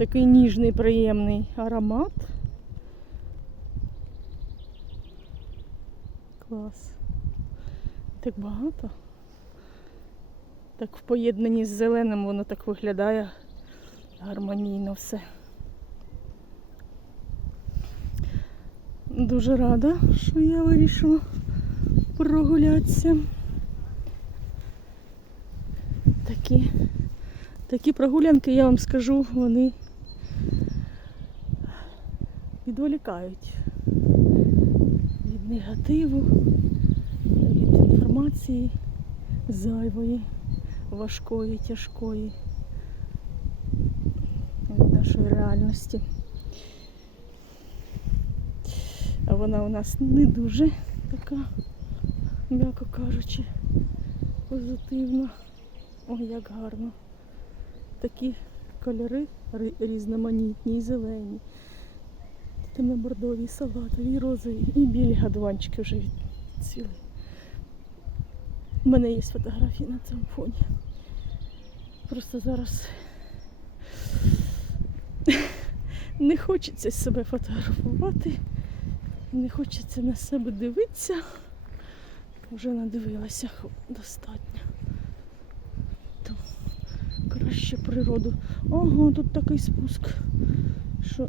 Такий ніжний, приємний аромат. Клас. Так багато. Так в поєднанні з зеленим воно так виглядає гармонійно все. Дуже рада, що я вирішила прогулятися. Такі, такі прогулянки, я вам скажу, вони відволікають від негативу, від інформації зайвої, важкої, тяжкої від нашої реальності. А вона у нас не дуже така, м'яко кажучи, позитивна. Ой, як гарно. Такі кольори різноманітні, і зелені, темно-бордові, салатові, і розові, і білі гадуванчики вже відцвіли. У мене є фотографії на цьому фоні. Просто зараз не хочеться себе фотографувати, не хочеться на себе дивитися. Вже надивилася достатньо. То краще природу. Ого, тут такий спуск. Що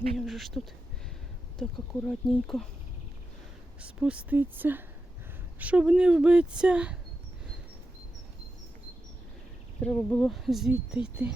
як же ж тут так акуратненько спуститься, щоб не вбитися. Треба було звідти йти.